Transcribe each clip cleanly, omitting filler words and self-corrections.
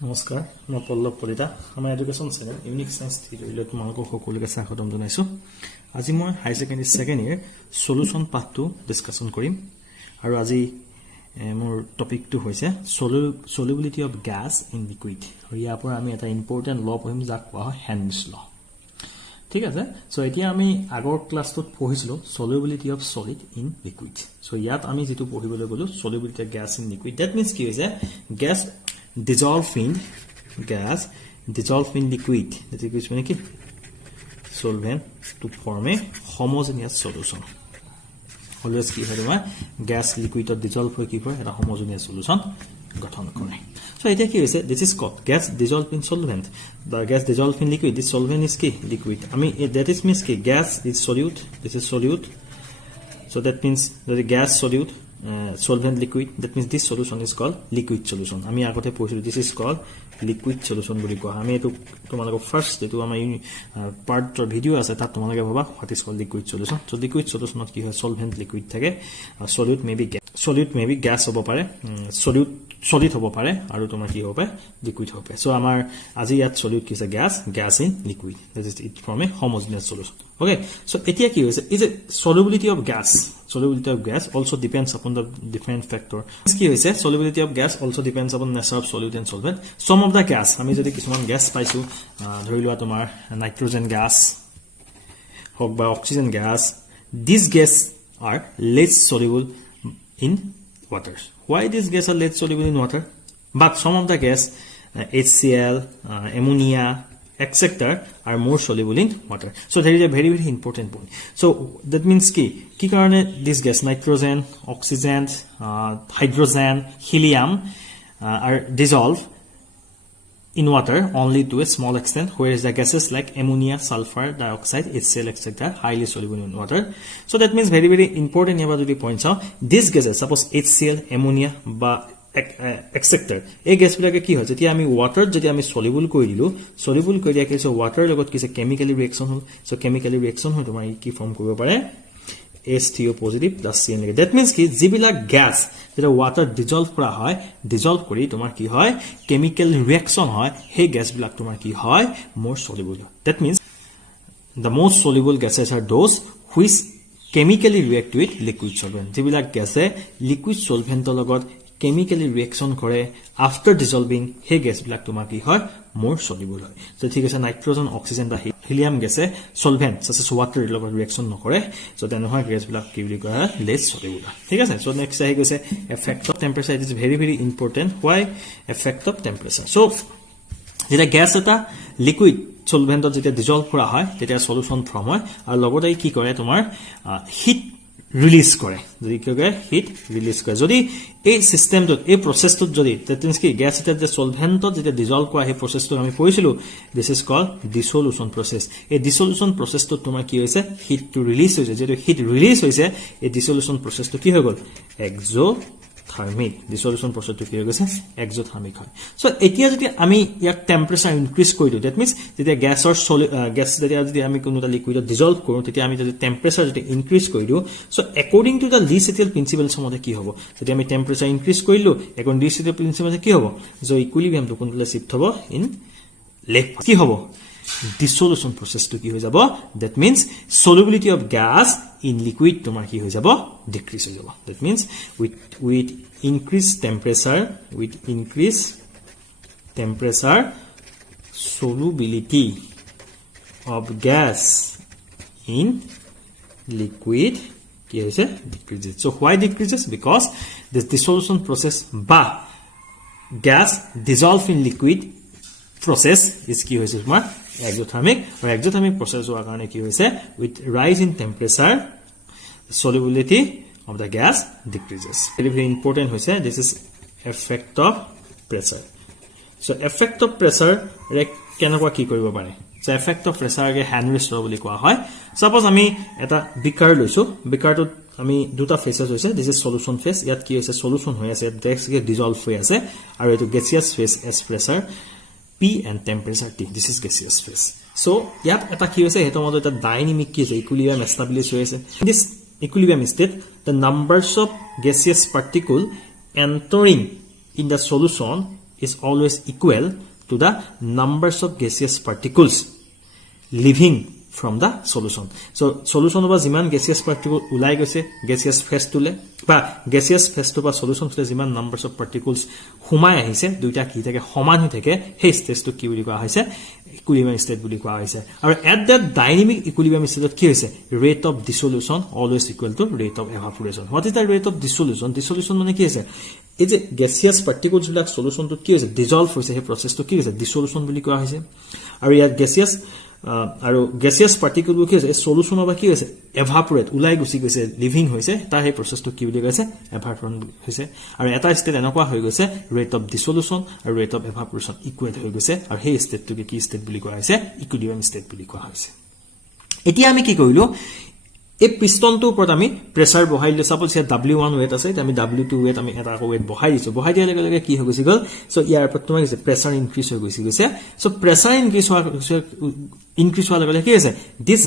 নমস্কাৰ মই পল্লৱ কলিতা আমাৰ এডুকেশ্যন চেনেল ইউনিক সায়েন্স থিয়ৰীলৈ তোমালোকক সকলোকে স্বাগতম জনাইছো আজি মই হাই সেকেন্ডাৰী সেকেন্ড ইয়াৰ সলিউশন পাৰ্টটো ডিসকাশন কৰিম আৰু আজি মোৰ টপিকটো হৈছে solubility of gas in liquid আৰু ইয়াৰ পৰা আমি এটা ইম্পৰ্টেন্ট ল পঢ়িম যাক কোৱা হয় হেনৰি's law ঠিক আছে সো এতিয়া আমি আগৰ ক্লাছটোত পঢ়িছিলো solubility of solid in liquid so ইয়াত আমি যেটো পঢ়িবলৈ গলো solubility of gas in liquid that means কি হৈছে gas dissolve in liquid that is mean ki solvent to form a homogeneous solution always ki hoy gas liquid or dissolve hoy ki hoy eta homogeneous solution গঠন কৰে so eta ki hoise this is called gas dissolved in solvent the gas dissolved in liquid this solvent is ki liquid I mean that is means ki gas is solute this is solute so that means the gas solute solvent liquid that means this solution is called liquid solution আমি আগতে পঢ়িছিলো this is called liquid solution বুলি কোৱা আমি এটো তোমালোকক first এটো আমাৰ পাৰ্টৰ ভিডিও আছে তাত তোমালোকে ভাবা what is called liquid solution so liquid solutionত কি হয় solvent liquid থাকে solute may be gas হ'ব পাৰে solid হ'ব পাৰে আৰু তোমাৰ কি হ'ব liquid হ'ব so আমাৰ আজি ইয়াত solute কি আছে gas in liquid that is it from a homogeneous solution okay so এতিয়া কি হৈছে is a solubility of gas also depends upon the different factor কি হৈছে solubility of gas also depends upon nature of solute and solvent some of the gas আমি যদি কিছুমান gas পাইছো ধৰি লোৱা তোমাৰ nitrogen gas হক বা oxygen gas these gas are less soluble in water why these gas are less soluble in water but some of the gas HCl ammonia etc are more soluble in water so there is a very important point so that means ki karone this gas nitrogen oxygen hydrogen helium are dissolved in water only to a small extent whereas the gases like ammonia sulfur dioxide HCl etc highly soluble in water so that means very important about the points out these gases suppose HCl ammonia ba etc এই gas বিলাকে কি হয় যেতি আমি water যদি আমি soluble কৰি দিলো সলিবল কৰি দিয়া কিছু ওয়াটাৰ লগত কিছু কেমিক্যালি ৰিঅ্যাকশন হল সো কেমিক্যালি ৰিঅ্যাকশন হয় তোমাৰ কি ফৰ্ম কৰিব পাৰে H2O positive plus Cn negative that means কি যিবিলাক গ্যাস যেটা ওয়াটার ডিজলভ কৰা হয় ডিজলভ কৰি তোমাৰ কি হয় কেমিক্যাল ৰিঅ্যাকশন হয় সেই গ্যাস বিলাক তোমাৰ কি হয় more soluble that means the most soluble gases are those which chemically react with liquid solvent যিবিলাক গ্যাসে লিকুইড সলভেন্টৰ লগত chemically reaction কৰে after dissolving he gas বিলাক তোমাৰ কি হয় more soluble হয় so ঠিক আছে nitrogen oxygen বা helium গেছে solvent such as water লগত reaction নকৰে so তেনেহয় gas বিলাক কি বুলি কোৱা less soluble ঠিক আছে so next আহি গৈছে effect of temperature it is very important why effect of temperature so যেটা গ্যাস এটা লিকুইড সলভেন্টত যেটা ডিজলভ কৰা হয় তেতিয়া সলিউশন ফৰ্ম হয় আৰু লগতে কি কৰে তোমাৰ হিট রিলিজ করে যদি কি হয় হিট রিলিজ করে যদি এই সিস্টেমটো এই প্রসেসটো যদি দ্যাট মিন্স কি গ্যাস এটা যে সলভেন্টত যেটা ডিজলভ কৰা এই প্রসেসটো আমি পঢ়িছিলো দিস ইজ কল্ড ডিসolution process এই ডিসolution processটো তোমাৰ কি হৈছে হিট টু ৰিলিজ হৈছে যেটো হিট ৰিলিজ হৈছে এই ডিসolution processটো কি হৈ গল exothermic ডিসolution processটো কি হৈ গৈছে exothermic হয় সো এতিয়া যদি আমি ইয়াক টেম্পারেচার ইনক্রিজ কৰি দিও দ্যাট মিন্স যেতিয়া গ্যাস যদি আমি কোনোটা লিকুইডত ডিজলভ কৰো তেতিয়া আমি যদি টেম্পাৰেচাৰ যদি ইনক্ৰিজ কৰি দিও সো অ্যাকৰ্ডিং টু দা লি সেটেল প্ৰিন্সিপল সমতে কি হ'ব যদি আমি টেম্পাৰেচাৰ ইনক্ৰিজ কৰিলো অ্যাকর্ডিং লি সেটেল প্রিন্সিপল কি হ'ব যে ইকুইলিব্রিয়ামটো কোনলে শিফট হ'ব ইন লেফট কি হ'ব dissolution process to ki hoy jabo that means solubility of gas in liquid tomar ki hoy jabo decrease hoy jabo that means with increased temperature solubility of gas in liquid ki hoise decreases so why decreases because this dissolution process ba gas dissolve in liquid process is ki hoise tomar exothermic or exothermic process হোৱাৰ কাৰণে কি হৈছে with rise in temperature solubility of the gas decreases very important হৈছে this is effect of pressure so effect of pressure ৰে কেনেকুৱা কি কৰিব পাৰে so effect of pressure K হেনৰি's law বুলি কোৱা হয় suppose আমি এটা বিকাৰ লৈছো বিকাৰটো আমি দুটা ফেসেস হৈছে this is solution phase ইয়াত কি হৈছে solution হৈ আছে gas dissolve হৈ আছে আৰু এটো gaseous phase as pressure P and temperature T this is gaseous phase so yat eta ki hoise heto modo eta dynamic ki equilibrium establish hoise this equilibrium state the numbers of gaseous particle entering in the solution is always equal to the numbers of gaseous particles leaving from the solution. So solution ba jiman gaseous particle ulai goise gaseous phase tule ba gaseous phase to ba solution tule jiman numbers of particles humai ahise duita ki thake saman hui thake he stage to ki buli koa hoise equilibrium state buli koa hoise and at that dynamic equilibrium state ki hoise rate of dissolution always equal to rate of evaporation. What is the rate of dissolution? Dissolution mane ki hoise এই যে gaseous particles বিলাক solution to কি হৈছে dissolve হৈছে হে process to কি হৈছে dissolution বুলি কোৱা হৈছে আৰু ইয়াত gaseous particle বোৰ কি হৈছে solution বা কি হৈছে evaporate উলাই গুছি গৈছে লিভিং হৈছে তা হে process to কি বুলি কৈছে evaporation হৈছে আৰু এটা state এনেকুৱা হৈ গৈছে rate of dissolution আৰু rate of evaporation equal হৈ গৈছে আৰু হে state to কি state বুলি কোৱা হৈছে equilibrium state বুলি কোৱা হৈছে এতিয়া আমি কি কৰিলো এই piston to উপৰত আমি প্ৰেসাৰ বহাই দিলে সাপোজ ইয়া W1 weight আছে আমি W2 weight আমি এটা weight বহাই দিছো বহাই দিয়াৰ লগে লগে কি হৈ গৈছে গল সো ইয়াৰ ওপৰত তোমাৰ কি প্ৰেসাৰ ইনক্ৰিজ হৈ গৈছে সো প্ৰেসাৰ ইনক্ৰিজ হোৱাৰ লগে লগে কি হৈছে this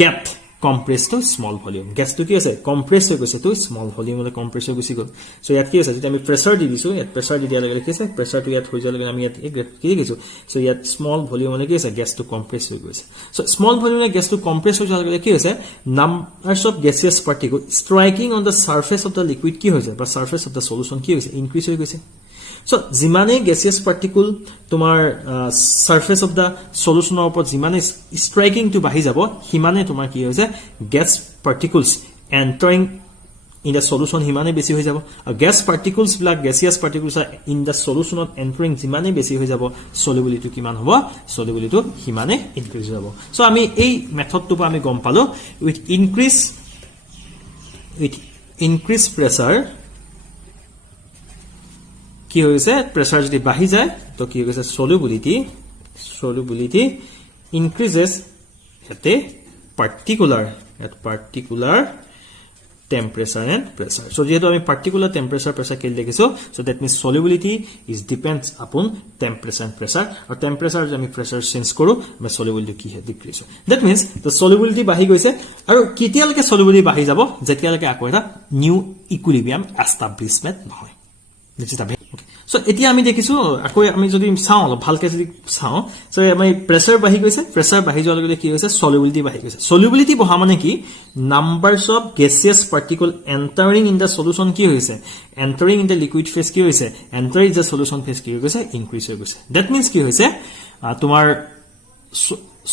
get compressed to small volume gas to কি আছে compress হৈ গৈছে to small volume লৈ compress হৈ গৈছে গল সো ইয়াত কি আছে যদি আমি প্ৰেসাৰ দি দিছো ইয়াত প্ৰেসাৰ দি দিয়াৰ লগে লগে কি আছে প্ৰেসাৰ টু ইয়াত হৈ যোৱাৰ লগে আমি ইয়াত এক কি লিখিছো সো ইয়াত small volume লৈ কি আছে gas to compress হৈ গৈছে so small volume gas to compress হৈ যোৱাৰ লগে কি হৈছে numbers of gaseous particles striking on the surface of the liquid কি হৈছে বা surface of the solution কি হৈছে increase হৈ গৈছে so jimane gaseous particle tomar surface of the solution opor jimane striking to bahi jabo himane tomar ki hoise gas particles entering in the solution himane besi hoi jabo gas particles black gaseous particles are in the solution of entering jimane besi hoi jabo solubility kiman hobo solubility himane increase jabo so ami ei method to ami gom palo with increase pressure কি হৈছে প্ৰেসাৰ যদি বাঢ়ি যায় তো কি হৈছে solubility increases at a particular temperature and pressure so যেহেতু আমি particular temperature pressure কে লিখিছো so that means solubility is depends upon temperature and pressure or temperature যদি আমি pressure change কৰো বা solubility কি হয় decrease that means the solubility বাঢ়ি গৈছে আৰু কেতিয়ালৈকে solubility বাঢ়ি যাব যেতিয়ালৈকে আকৌ এটা new equilibrium establishment নহয় so এতিয়া আমি দেখিছো আকৌ আমি যদি চাও ভালকে যদি চাও so আমি প্ৰেসাৰ বাঢ়ি গৈছে প্ৰেসাৰ বাঢ়ি যোৱাৰ লগে কি হৈছে solubility বাঢ়ি গৈছে solubility বহা মানে কি numbers of gaseous particle entering in the solution কি হৈছে entering in the liquid phase কি হৈছে entering the solution phase কি হৈছে increase হৈ গৈছে that means কি হৈছে তোমাৰ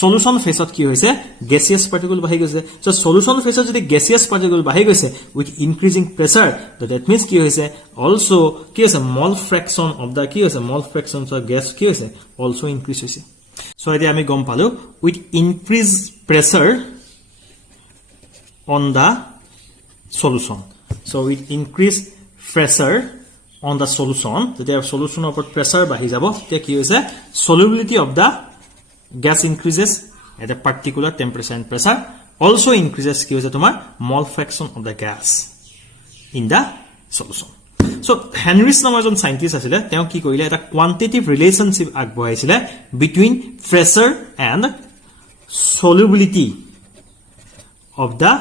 solution phase ত কি হৈছে gaseous particle বাঢ়ি গৈছে so solution phase ত যদি gaseous particle বাঢ়ি গৈছে with increasing pressure that means কি হৈছে also কি হৈছে mole fraction of the কি হৈছে mole fraction of gas কি হৈছে also increase হৈছে so এতিয়া আমি গম পালো with increased pressure on the solution so with increased pressure on the solution যেতিয়া solution ওপৰত pressure বাঢ়ি যাব তেতিয়া কি হৈছে solubility of the gas increases at a particular temperature and pressure also increases ki hoise tomar mole fraction of the gas in the solution so Henry's namer jon scientist asile teo ki koile eta quantitative relationship agbohaisile between pressure and solubility of the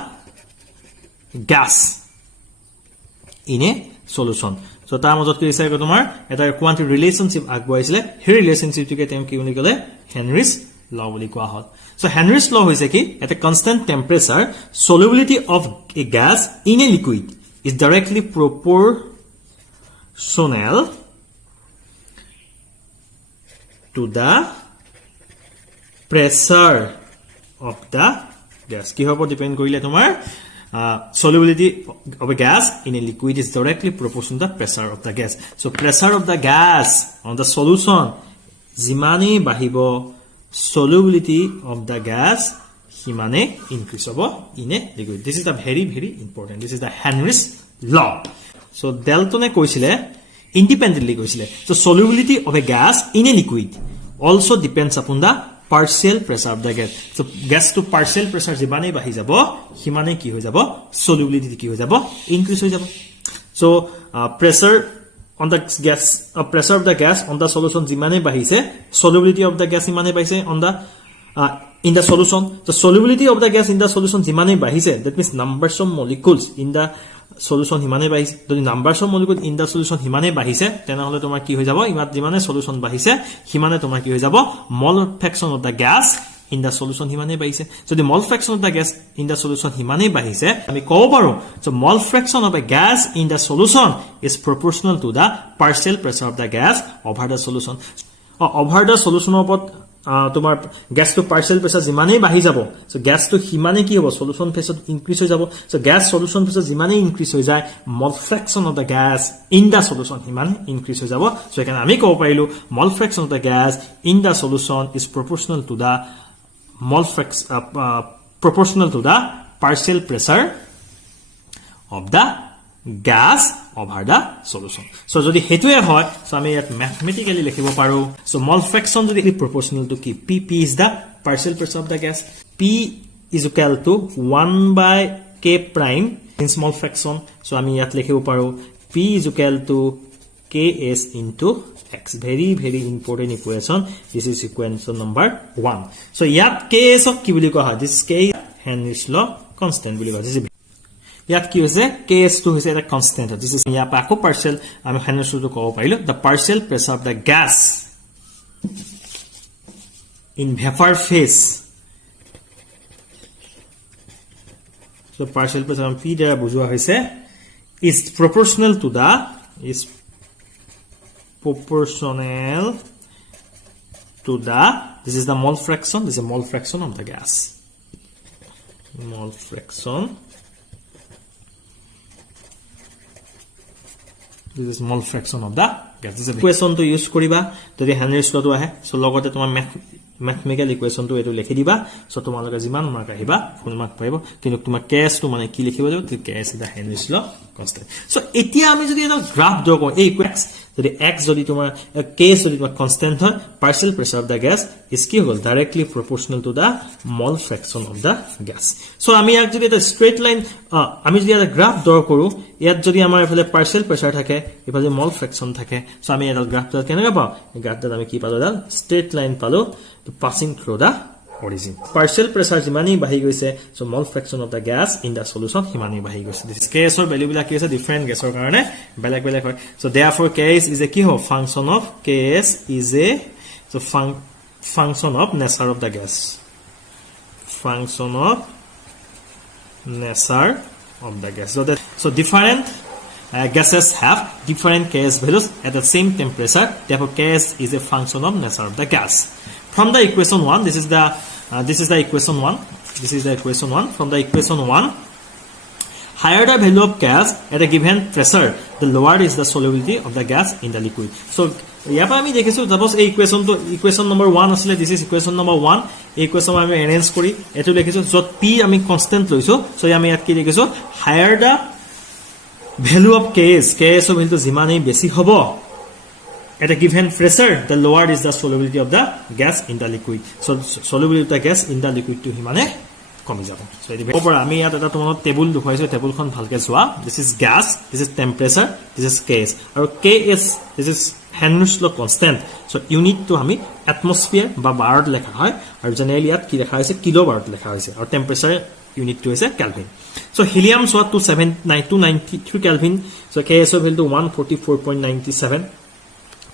gas in a solution so ta majot ki ise ko tomar eta quantitative relationship agbohaisile he relationship to ke teo ki uni kole Henry's law বুলি কোৱা হয় so Henry's law হৈছে কি at a constant temperature solubility of a gas in a liquid is directly proportional to the pressure of the gas কি হ'ব depend কৰিলে তোমাৰ solubility of a gas in a liquid is directly proportional to the pressure of the gas so pressure of the gas on the solution jimane bahibo solubility of the gas himane increase hobo in a liquid this is the very important this is the Henry's law so Dalton koisile independently koisile so solubility of a gas in a liquid also depends upon the partial pressure of the gas so gas to partial pressure jimane bahi jabo himane ki hoi jabo solubility ki hoi jabo increase hoi jabo so pressure on the gas pressure of the gas on the solution jimane bahise solubility of the gas jimane bahise on the in the solution the solubility of the gas in the solution jimane bahise that means numbers of molecules in the solution হিমানে বাহিছে যদি numbers of molecule in the solution হিমানে বাহিছে তেনেহলে তোমাৰ কি হৈ যাব ইমান যিমানে সলিউশন বাহিছে হিমানে তোমাৰ কি হৈ যাব mole fraction of the gas in the solution himane bahise so the mole fraction of the gas in the solution himane bahise ami kobo paru so mole fraction of a gas in the solution is proportional to the partial pressure of the gas over the solution over the solution of tomar gas to partial pressure jimane bahi jabo so gas to himane ki hobo solution pressure increase hoy jabo so gas solution pressure jimane increase hoy jay mole fraction of the gas in the solution himane increase hoy jabo so ekane ami kobo parilu mole fraction of the gas in the solution is proportional to the mole fraction proportional to the partial pressure of the gas over the solution so jodi hetue hoy so ami yat mathematically likhibo paru so mole fraction jodi proportional to ki p is the partial pressure of the gas p is equal to 1 by k prime in small fraction so ami yat likhibo paru p is equal to ks into x very important equation this is equation number 1 so yat ks of ki boli koha this is k Henry's law constant boli koha this is yat ki hoise ks2 hoise eta constant this is ya pa ko partial ami Henry's law to kobo parilo the partial pressure of the gas in vapor phase so partial pressure am p dara bujua hoise is proportional to the is proportional to the this is the mole fraction this is a mole fraction of the gas mole fraction this is mole fraction of the gas this is equation to use koriba jodi Henry's law to ahe so logote tomar mathematical equation to etu likhi diba so tomaloke jiman mark ahiba full mark paibo kintu tomar ks to mane ki likhibo to ks is the Henry's law constant so etia ami jodi eta graph draw ko ei equation jodi x jodi tomar ks jodi tomar constant hoy partial pressure of the gas is ki hol directly proportional to the mole fraction of the gas so ami yak jodi eta straight line ami jodi eta graph draw koru yat jodi amar efale partial pressure thake efale mole fraction thake so ami eta graph ta kenaka pa graph ta ami ki palo dal straight line palo to passing through the origin partial pressure jimani bahi goise so mole fraction of the gas in the solution himani bahi goise this ks or value bila ki ase different gas or karone belak hoy so therefore ks is a ki ho function of ks is a so function of nature of the gas function of nature of the gas so different gases have different ks values at the same temperature therefore ks is a function of nature of the gas from the equation 1 this is the equation 1 this is the equation 1 from the equation 1 higher the value of gas at a given pressure the lower is the solubility of the gas in the liquid so yapa ami dekhisu suppose a equation number 1 asile this is equation number 1 equation ami arrange kori etu lekhisu jot p ami constant loisu so ami at ki lekhisu higher the value of ks of value jimane beshi hobo at a given pressure the lower is the solubility of the gas in the liquid so solubility of the gas in the liquid to himane komi jabo so etu opor ami yat eta tomon table dukhaisu table khon bhalke joa this is gas this is temperature this is ks or ks this is Henry's law constant so unit to ami atmosphere ba bar lekha hoy aru generally yat ki lekha hoise kilowatt lekha hoise or temperature unit to is Kelvin so helium so to 293 Kelvin so ks of value to 144.97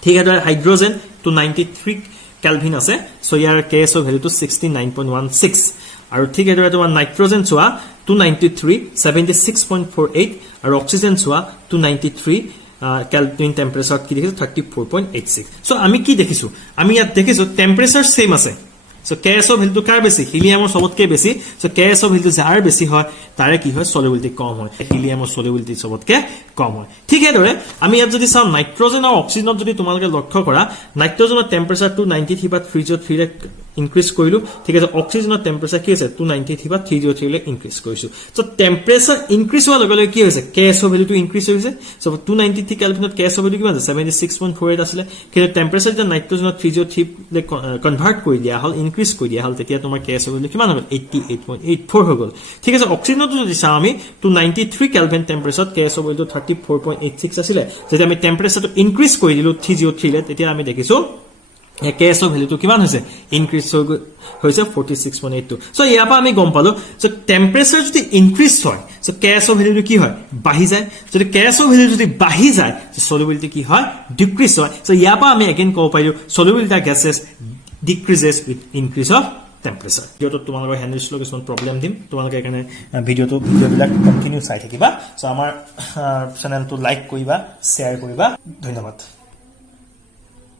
ঠিক আছে hydrogen to 93 kelvin আছে so year ks of value to 69.16 আৰু ঠিক আছে তোমাৰ nitrogen সোৱা 293 76.48 আৰু oxygen সোৱা 293 kelvin temperature কি দেখিছো 34.86 সো আমি কি দেখিছো আমি ইয়াত দেখিছো টেম্পারেচার সেম আছে so ks of value কাৰ বেছি হিলিয়ামৰ সবতকে বেছি so ks of value যাৰ বেছি হয় তাৰে কি হয় solubility কম হয় হিলিয়ামৰ solubility সবতকে কম হয় ঠিক আছে আমি ইয়াত যদি চাও নাইট্ৰজেন আৰু অক্সিজেন যদি তোমালকে লক্ষ্য কৰা নাইট্ৰজেনৰ টেম্পাৰেচাৰ 293 বা 303 ৰে ইনক্ৰিজ কৰিলো ঠিক আছে অক্সিজেনৰ টেম্পাৰেচাৰ কি আছে 293 বা 303 লে ইনক্ৰিজ কৰিছো so টেম্পাৰেচাৰ ইনক্ৰিজ হোৱাৰ লগে লগে কি হৈছে ks of value to increase হৈছে so 293 কেলভিনত ks of value কিমান আছে 76.48 আছিল কিন্তু টেম্পারেচার যে নাইট্ৰজেনৰ 303 লে কনভাৰ্ট কৰি দিয়া হল ইনক্ৰিজ কৰি দিয়া হল তেতিয়া তোমাৰ ks of value কিমান হ'ল 88.84 হৈ গল ঠিক আছে অক্সিজেনটো যদি চাও আমি 293 kelvin temperature ks of value 34.86 আছিল যেতিয়া আমি টেম্পারেচারটো ইনক্রিজ কৰি দিলো 303 লে তেতিয়া আমি দেখিছো KS ভ্যালুটো কিমান হৈছে ইনক্ৰিজ হৈছে 46.82 সো ইয়াৰ পৰা আমি গম পালো সো টেম্পাৰেচাৰ যদি ইনক্ৰিজ হয় সো KS ভ্যালুটো কি হয় বাঢ়ি যায় যদি KS ভ্যালু যদি বাঢ়ি যায় সো সলিবিলিটি কি হয় ডিক্ৰিজ হয় সো ইয়াৰ পৰা আমি এগেইন কব পাইলো solubility of gases decreases with increase of temperature ভিডিওটো তোমালোকৰ হ্যান্ডেলছৰ কিছুমান প্ৰবলেম দিম তোমালোকে এখানে ভিডিওবিলাক কন্টিনিউ চাই থাকিবা সো আমাৰ চেনেলটো লাইক কৰিবা শেয়াৰ কৰিবা ধন্যবাদ